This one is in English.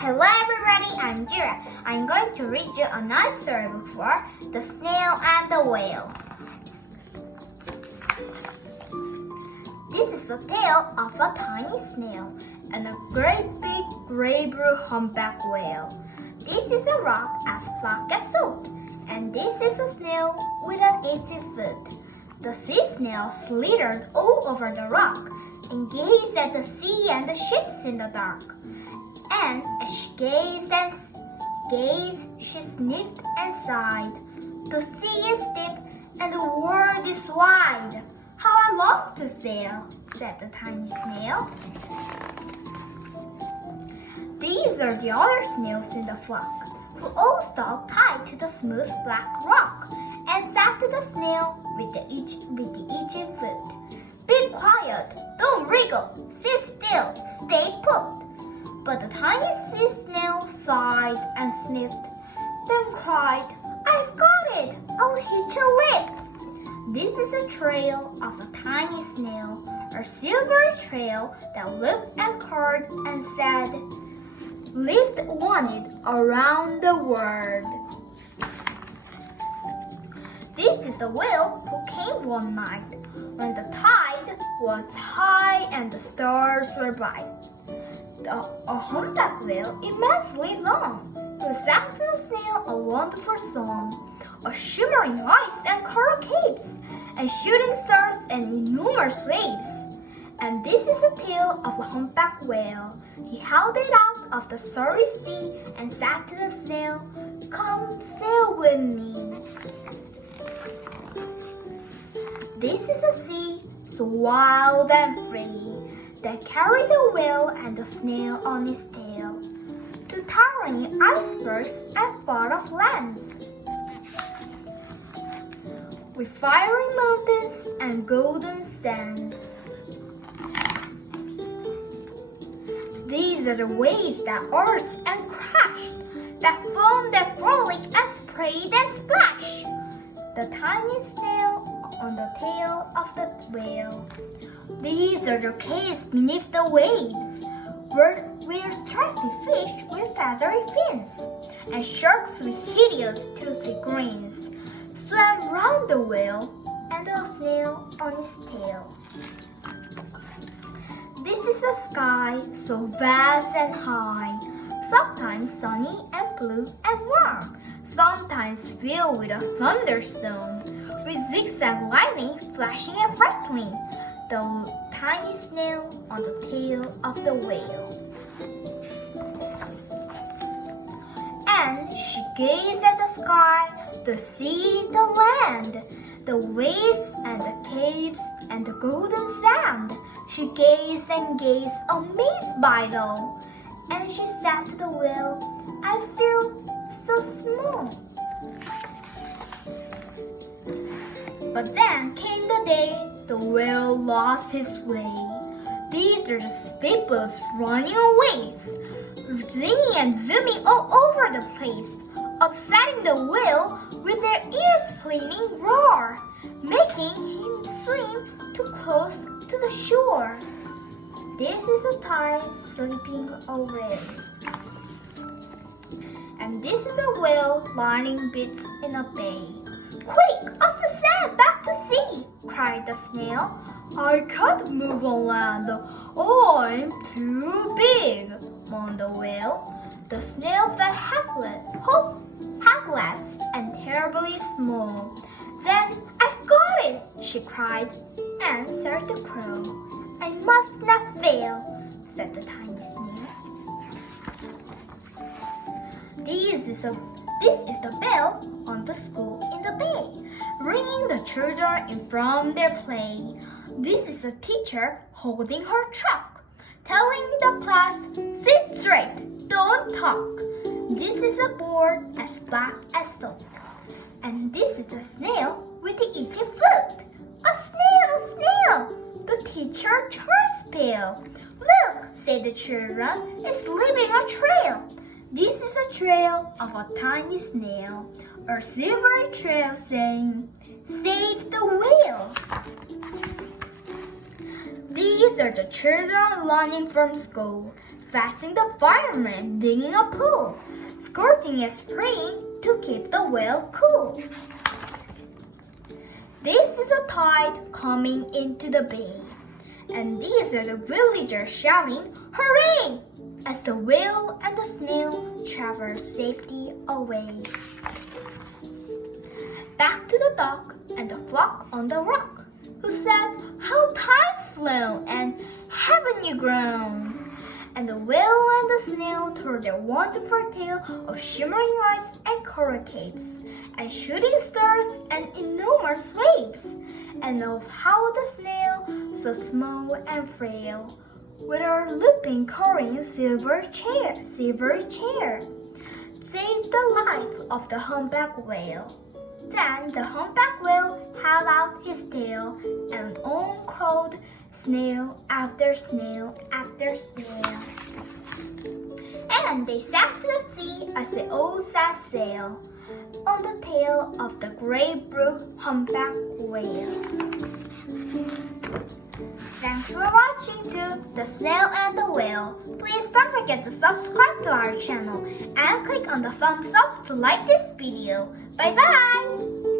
Hello everybody, I'm Jireh. I'm going to read you a nice storybook for The Snail and the Whale. This is the tale of a tiny snail and a great big gray-blue humpback whale. This is a rock as flat as salt, and this is a snail with an itchy foot. The sea snail slithered all over the rock and gazed at the sea and the ships in the dark. And as she gazed and gazed, she sniffed and sighed. The sea is deep and the world is wide. How I long to sail, said the tiny snail. These are the other snails in the flock, who all stuck tight to the smooth black rock and sat to the snail with the itchy foot. Be quiet, don't wriggle, sit still, stay put. But the tiny sea snail sighed and sniffed, then cried, I've got it, I'll hitch a lick. This is a trail of a tiny snail, a silvery trail that looked and curled and said, lived wanted around the world. This is the whale who came one night when the tide was high and the stars were bright. A humpback whale immensely long, who sang to the snail a wonderful song, of shimmering ice and coral capes, and shooting stars and enormous waves. And this is a tale of a humpback whale. He held it out of the sorry sea and said to the snail, Come sail with me. This is a sea so wild and free, that carried the whale and the snail on its tail to towering icebergs and far-off lands, with fiery mountains and golden sands. These are the waves that arched and crashed, that foamed and frolicked and sprayed and splashed. The tiny snail on the tail of the whale. These are the caves beneath the waves, where stripy fish with feathery fins, and sharks with hideous toothy grins swam round the whale and the snail on its tail. This is a sky so vast and high, sometimes sunny and blue and warm, sometimes filled with a thunderstorm, with zigzag lightning flashing and brightening. The tiny snail on the tail of the whale. And she gazed at the sky, the sea, the land, the waves and the caves and the golden sand. She gazed and gazed, amazed by it all. And she said to the whale, I feel so small. But then came the day the whale lost his way. These are the speedboats running away, zinging and zooming all over the place, upsetting the whale with their ears flaming roar, making him swim too close to the shore. This is a tide sleeping already. And this is a whale lying bits in a bay. Quick, off the sand, back to sea, cried the snail. I can't move on land. Oh, I'm too big, moaned the whale. The snail felt helpless and terribly small. Then, I've got it, she cried, and started to crow. I must not fail, said the tiny snail. This is the bell on the school in the bay, ringing the children in from their play. This is the teacher holding her chalk, telling the class, sit straight, don't talk. This is a board as black as salt. And this is the snail with the itchy foot. A snail! The teacher turns pale. Look, said the children, it's leaving a trail. This is a trail of a tiny snail, a silvery trail saying, Save the whale! These are the children running from school, Fetching the fireman, digging a pool, squirting and spraying to keep the well cool. This is a tide coming into the bay, and these are the villagers shouting, "Hooray!" as the whale and the snail travel safely away. Back to the dock and the flock on the rock, who said, "How time's flown, and haven't you grown?" And the whale and the snail told their wonderful tale of shimmering lights and coral capes, and shooting stars and enormous waves, and of how the snail, so small and frail, with her looping cowering silver chair, saved the life of the humpback whale. Then the humpback whale held out his tail, and on crawled snail after snail after snail. And they sank to the sea as they all set sail on the tail of the great blue humpback whale. Thanks for watching to The Snail and the Whale. Please don't forget to subscribe to our channel and click on the thumbs up to like this video. Bye bye!